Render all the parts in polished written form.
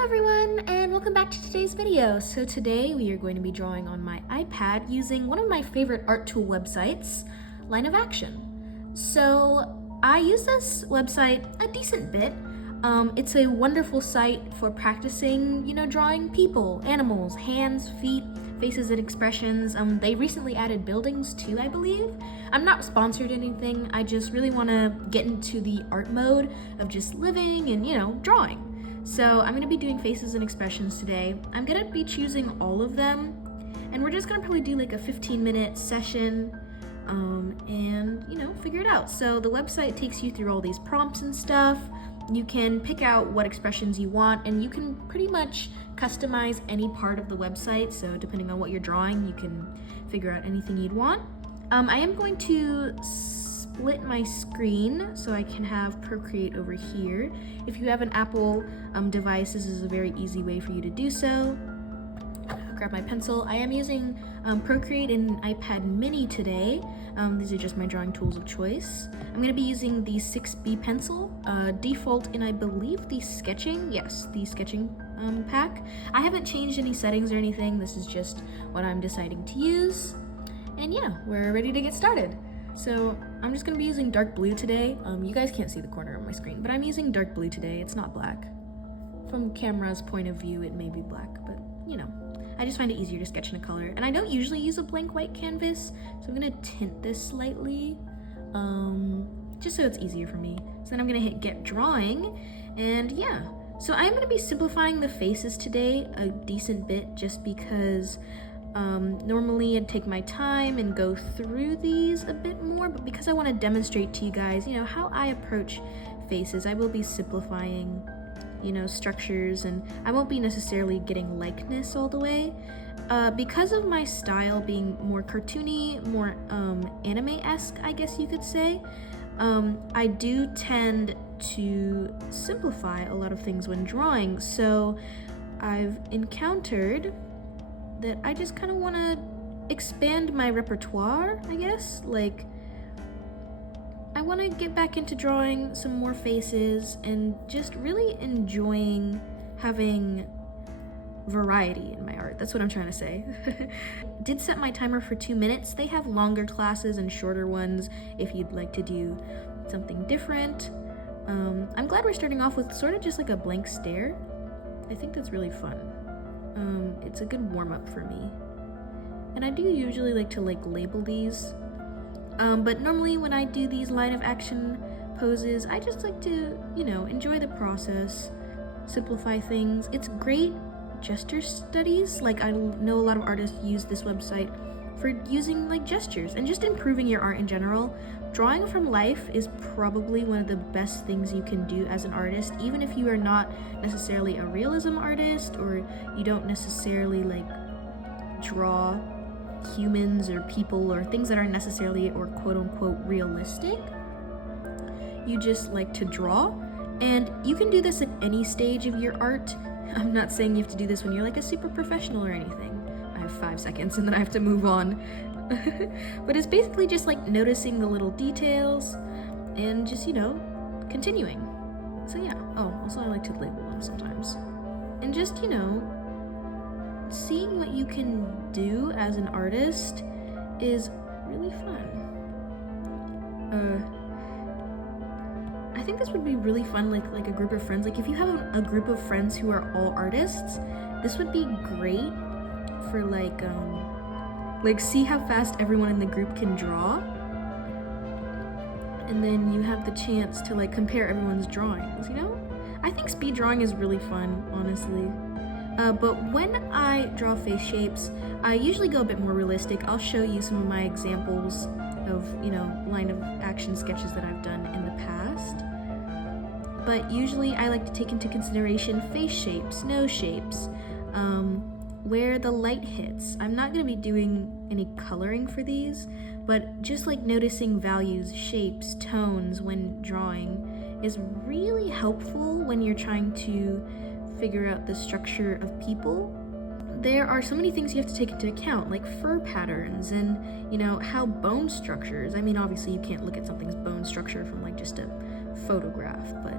Hello everyone, and welcome back to today's video. So today we are going to be drawing on my iPad using one of my favorite art tool websites, Line of Action. So I use this website a decent bit. It's a wonderful site for practicing, drawing people, animals, hands, feet, faces, and expressions. They recently added buildings too, I believe. I'm not sponsored or anything. I just really want to get into the art mode of just living and, drawing. So I'm going to be doing faces and expressions today. I'm going to be choosing all of them, and we're just going to probably do like a 15-minute session and, figure it out. So the website takes you through all these prompts and stuff. You can pick out what expressions you want, and you can pretty much customize any part of the website. So depending on what you're drawing, you can figure out anything you'd want. I am going to split my screen so I can have Procreate over here. If you have an Apple device, this is a very easy way for you to do so. Grab my pencil. I am using Procreate and iPad mini today. These are just my drawing tools of choice. I'm going to be using the 6B pencil, default in I believe the sketching pack. I haven't changed any settings or anything. This is just what I'm deciding to use. And yeah, we're ready to get started. So I'm just going to be using dark blue today. You guys can't see the corner of my screen, but I'm using dark blue today. It's not black. From camera's point of view, it may be black, but I just find it easier to sketch in a color. And I don't usually use a blank white canvas, so I'm going to tint this slightly, just so it's easier for me. So then I'm going to hit get drawing, and yeah. So I'm going to be simplifying the faces today a decent bit, just because normally I'd take my time and go through these a bit more, but because I want to demonstrate to you guys, how I approach faces, I will be simplifying, structures, and I won't be necessarily getting likeness all the way. Because of my style being more cartoony, more anime-esque, I guess you could say, I do tend to simplify a lot of things when drawing, so I've encountered that I just kind of want to expand my repertoire, I guess. Like, I want to get back into drawing some more faces and just really enjoying having variety in my art. That's what I'm trying to say. Did set my timer for 2 minutes. They have longer classes and shorter ones if you'd like to do something different. I'm glad we're starting off with sort of just like a blank stare. I think that's really fun. It's a good warm-up for me. And I do usually like to label these. But normally when I do these line of action poses, I just like to, enjoy the process, simplify things. It's great gesture studies. Like, I know a lot of artists use this website for using gestures and just improving your art in general. Drawing from life is probably one of the best things you can do as an artist, even if you are not necessarily a realism artist, or you don't necessarily draw humans or people or things that are necessarily or quote-unquote realistic. You just like to draw, and you can do this at any stage of your art. I'm not saying you have to do this when you're a super professional or anything. I have 5 seconds and then I have to move on. But it's basically just noticing the little details and just continuing. So yeah. Oh, also I like to label them sometimes, and just seeing what you can do as an artist is really fun. I think this would be really fun, like a group of friends. If you have a group of friends who are all artists, this would be great for see how fast everyone in the group can draw, and then you have the chance to compare everyone's drawings. I think speed drawing is really fun, honestly. But when I draw face shapes, I usually go a bit more realistic. I'll show you some of my examples of, line of action sketches that I've done in the past. But usually I like to take into consideration face shapes, nose shapes, where the light hits. I'm not going to be doing any coloring for these, but just noticing values, shapes, tones when drawing is really helpful when you're trying to figure out the structure of people. There are so many things you have to take into account, like fur patterns and, how bone structures. I mean, obviously you can't look at something's bone structure from just a photograph, but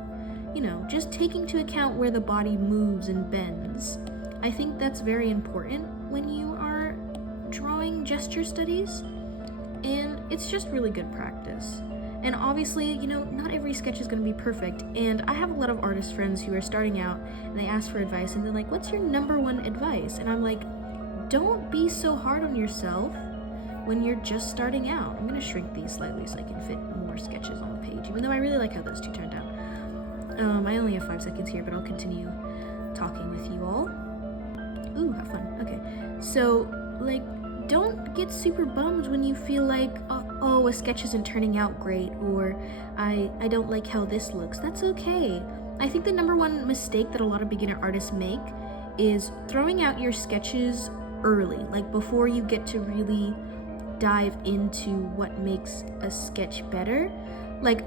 just taking into account where the body moves and bends. I think that's very important when you are drawing gesture studies, and it's just really good practice. And obviously, not every sketch is going to be perfect, and I have a lot of artist friends who are starting out, and they ask for advice, and they're like, what's your number one advice? And I'm like, don't be so hard on yourself when you're just starting out. I'm going to shrink these slightly so I can fit more sketches on the page, even though I really like how those two turned out. I only have 5 seconds here, but I'll continue talking with you all. Ooh, have fun. Okay, so, don't get super bummed when you feel like, oh, a sketch isn't turning out great, or I don't like how this looks. That's okay. I think the number one mistake that a lot of beginner artists make is throwing out your sketches early, before you get to really dive into what makes a sketch better.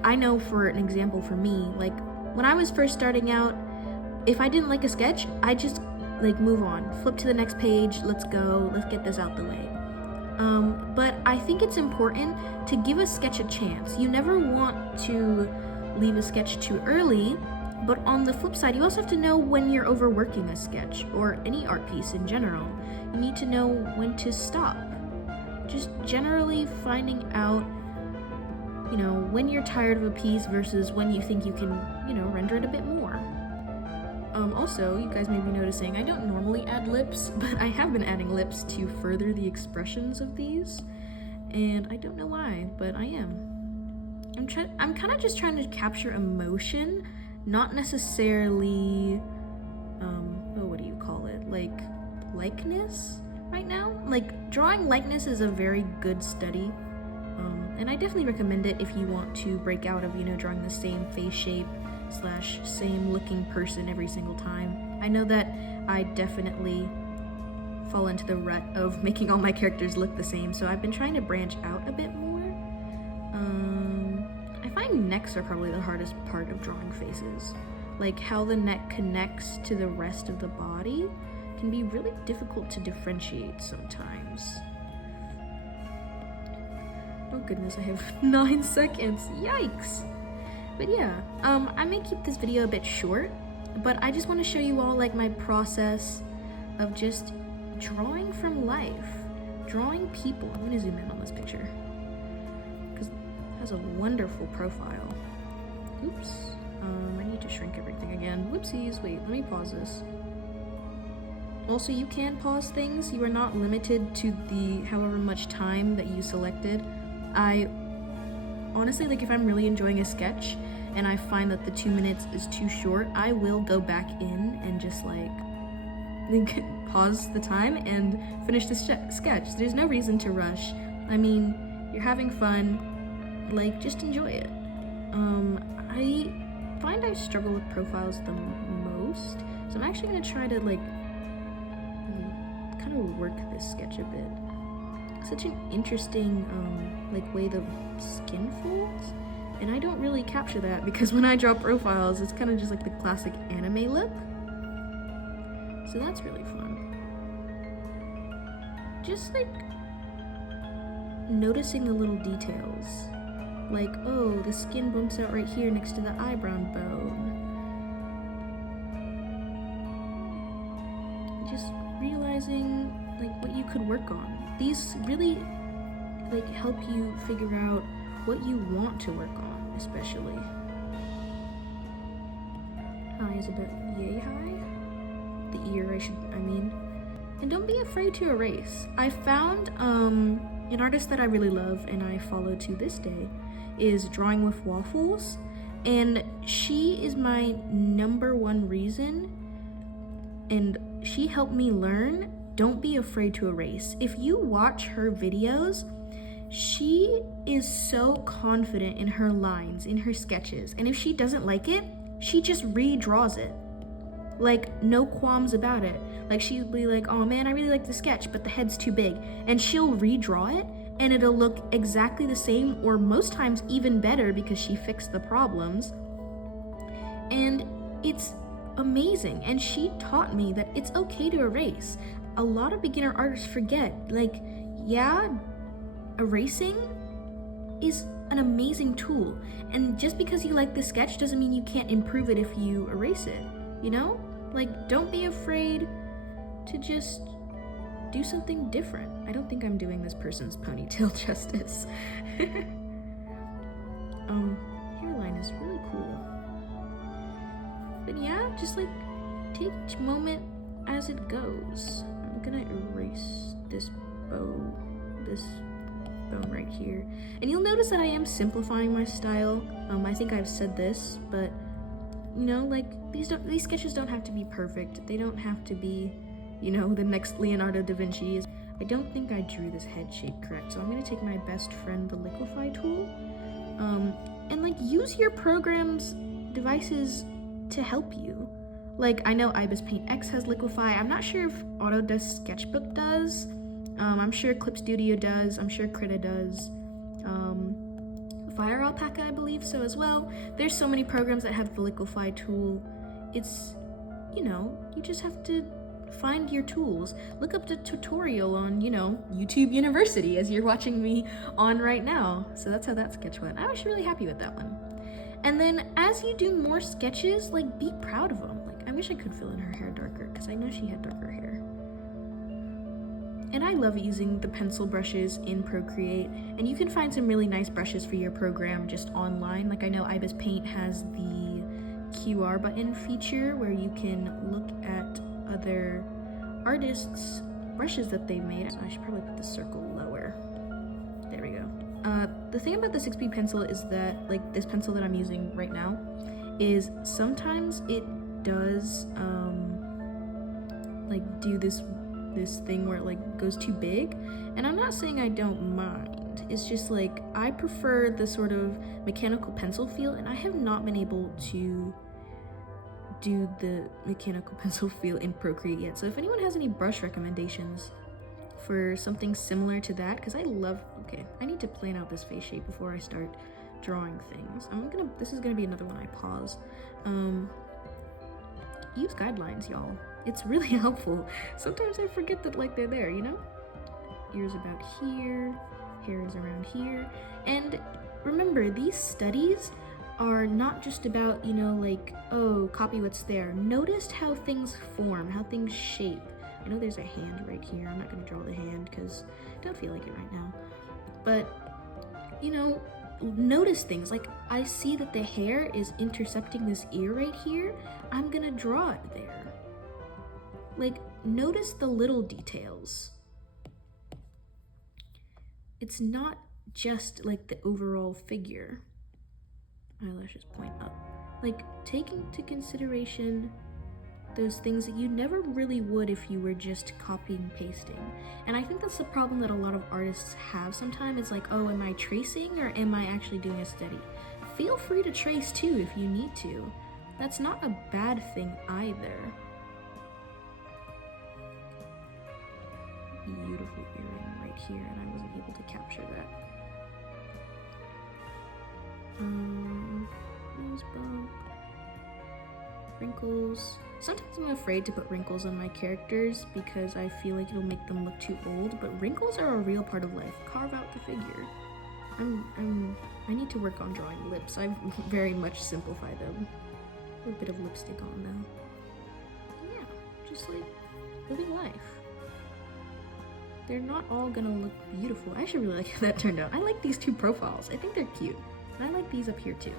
I know, for an example, for me, when I was first starting out, if I didn't like a sketch, I just move on, flip to the next page, let's go, let's get this out the way. But I think it's important to give a sketch a chance. You never want to leave a sketch too early, but on the flip side, you also have to know when you're overworking a sketch, or any art piece in general. You need to know when to stop. Just generally finding out, when you're tired of a piece versus when you think you can, render it a bit more. Also, you guys may be noticing, I don't normally add lips, but I have been adding lips to further the expressions of these, and I don't know why, but I am. I'm kind of just trying to capture emotion, not necessarily, what do you call it, likeness right now? Drawing likeness is a very good study, and I definitely recommend it if you want to break out of, drawing the same face shape / same looking person every single time. I know that I definitely fall into the rut of making all my characters look the same, so I've been trying to branch out a bit more. I find necks are probably the hardest part of drawing faces. How the neck connects to the rest of the body can be really difficult to differentiate sometimes. Oh goodness, I have 9 seconds, yikes! But yeah, I may keep this video a bit short, but I just want to show you all my process of just drawing from life, drawing people. I'm gonna zoom in on this picture because it has a wonderful profile. Oops, I need to shrink everything again. Whoopsies, wait, let me pause this. Also, you can pause things. You are not limited to the however much time that you selected. I honestly, if I'm really enjoying a sketch and I find that the 2 minutes is too short, I will go back in and just pause the time and finish the sketch. There's no reason to rush. I mean, you're having fun, just enjoy it. I find I struggle with profiles the most, so I'm actually gonna try to kind of work this sketch a bit. Such an interesting way the skin folds, and I don't really capture that because when I draw profiles, it's kind of just the classic anime look. So that's really fun. Just noticing the little details, oh, the skin bumps out right here next to the eyebrow bone. Just realizing what you could work on. These really help you figure out what you want to work on, especially. Eye is about yay high. The ear, I mean. And don't be afraid to erase. I found an artist that I really love and I follow to this day is Drawing with Waffles, and she is my #1 reason, and she helped me learn, don't be afraid to erase. If you watch her videos, she is so confident in her lines, in her sketches, and if she doesn't like it, she just redraws it. No qualms about it. She'll be like, oh man, I really like the sketch, but the head's too big, and she'll redraw it, and it'll look exactly the same, or most times even better because she fixed the problems, and it's amazing. And she taught me that it's okay to erase. A lot of beginner artists forget, yeah, erasing is an amazing tool. And just because you like the sketch doesn't mean you can't improve it if you erase it, you know? Like, don't be afraid to just do something different. I don't think I'm doing this person's ponytail justice. Hairline is really cool. But yeah, just like take each moment as it goes. I'm gonna erase this bone right here. And you'll notice that I am simplifying my style. I think I've said this, but you know, like these sketches don't have to be perfect. They don't have to be, you know, the next Leonardo da Vinci. I don't think I drew this head shape correct, so I'm gonna take my best friend, the Liquify tool, and like use your program's devices to help you. Like, I know IBIS Paint X has Liquify. I'm not sure if Autodesk Sketchbook does. I'm sure Clip Studio does. I'm sure Krita does. Fire Alpaca, I believe so as well. There's so many programs that have the Liquify tool. It's, you know, you just have to find your tools. Look up the tutorial on, you know, YouTube University as you're watching me on right now. So that's how that sketch went. I was really happy with that one. And then as you do more sketches, like be proud of them. Like I wish I could fill in her hair darker because I know she had darker hair. And I love using the pencil brushes in Procreate, and you can find some really nice brushes for your program just online. Like I know IBIS Paint has the QR button feature where you can look at other artists' brushes that they've made. So I should probably put the circle lower. There we go. The thing about the 6B pencil is that, like this pencil that I'm using right now, is sometimes it does like do this thing where it like goes too big, and I'm not saying I don't mind. It's just like I prefer the sort of mechanical pencil feel, and I have not been able to do the mechanical pencil feel in Procreate yet. So if anyone has any brush recommendations for something similar to that, because I need to plan out this face shape before I start drawing things. This is gonna be another one I pause. Use guidelines, y'all. It's really helpful. Sometimes I forget that like they're there, you know? Ears about here, hair is around here. And remember, these studies are not just about, you know, like, oh, copy what's there. Notice how things form, how things shape. I know there's a hand right here. I'm not gonna draw the hand because I don't feel like it right now. But, you know, notice things. Like, I see that the hair is intercepting this ear right here. I'm gonna draw it there. Like, notice the little details. It's not just like the overall figure. Eyelashes point up. Like, take into consideration those things that you never really would if you were just copying and pasting. And I think that's the problem that a lot of artists have sometimes. It's like, oh, am I tracing or am I actually doing a study? Feel free to trace too if you need to. That's not a bad thing either. Beautiful earring right here, and I wasn't able to capture that. Nose bump, wrinkles. Sometimes I'm afraid to put wrinkles on my characters because I feel like it'll make them look too old, but wrinkles are a real part of life. Carve out the figure. I need to work on drawing lips. I've very much simplified them. A bit of lipstick on though. Yeah, just like living life. They're not all gonna look beautiful. I actually really like how that turned out. I like these two profiles. I think they're cute. And I like these up here too.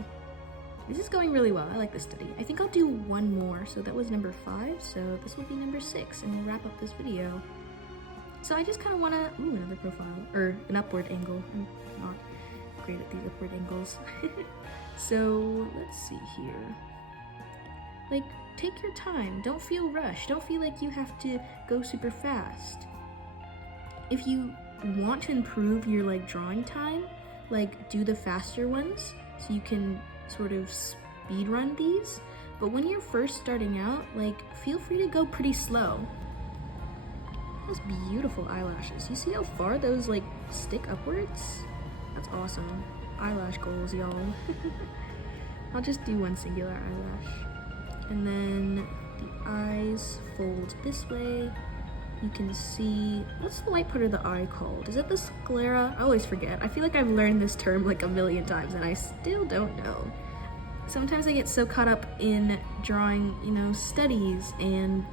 This is going really well. I like this study. I think I'll do one more. So that was number 5. So this will be number 6 and we'll wrap up this video. So I just kind of want to, another profile, or an upward angle. I'm not great at these upward angles. So let's see here. Like, take your time. Don't feel rushed. Don't feel like you have to go super fast. If you want to improve your like drawing time, like do the faster ones so you can sort of speed run these. But when you're first starting out, like feel free to go pretty slow. Those beautiful eyelashes. You see how far those like stick upwards? That's awesome. Eyelash goals, y'all. I'll just do one singular eyelash. And then the eyes fold this way. You can see, what's the white part of the eye called? Is it the sclera? I always forget. I feel like I've learned this term like a million times and I still don't know. Sometimes I get so caught up in drawing, studies in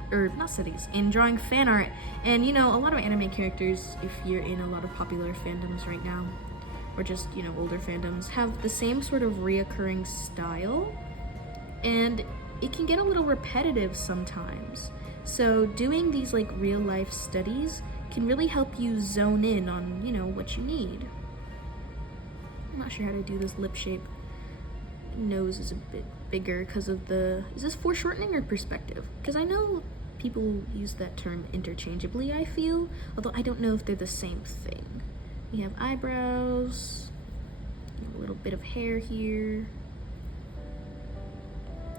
drawing fan art. And, a lot of anime characters, if you're in a lot of popular fandoms right now, or just, older fandoms, have the same sort of reoccurring style. And it can get a little repetitive sometimes. So doing these like real life studies can really help you zone in on, what you need. I'm not sure how to do this lip shape. Nose is a bit bigger because of is this foreshortening or perspective? Because I know people use that term interchangeably, I feel, although I don't know if they're the same thing. We have eyebrows, a little bit of hair here.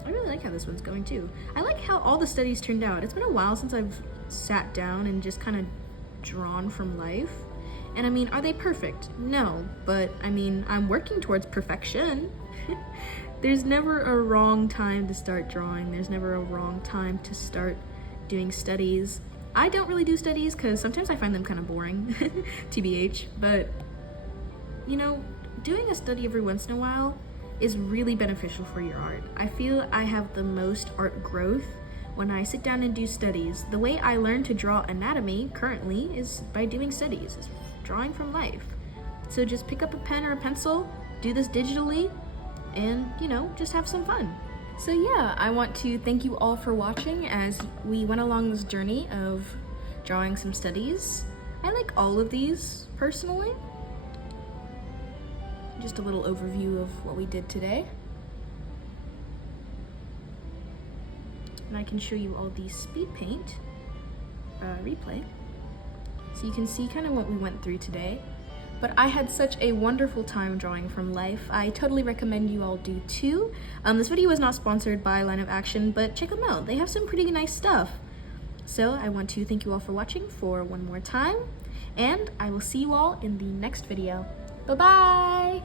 I really like how this one's going too. I like how all the studies turned out. It's been a while since I've sat down and just kind of drawn from life. And I mean, are they perfect? No, but I mean, I'm working towards perfection. There's never a wrong time to start drawing. There's never a wrong time to start doing studies. I don't really do studies because sometimes I find them kind of boring, TBH, but doing a study every once in a while is really beneficial for your art. I feel I have the most art growth when I sit down and do studies. The way I learn to draw anatomy currently is by doing studies, is drawing from life. So just pick up a pen or a pencil, do this digitally, and just have some fun. So yeah, I want to thank you all for watching as we went along this journey of drawing some studies. I like all of these personally. Just a little overview of what we did today. And I can show you all the speed paint replay. So you can see kind of what we went through today. But I had such a wonderful time drawing from life. I totally recommend you all do too. This video was not sponsored by Line of Action, but check them out. They have some pretty nice stuff. So I want to thank you all for watching for one more time. And I will see you all in the next video. Bye-bye!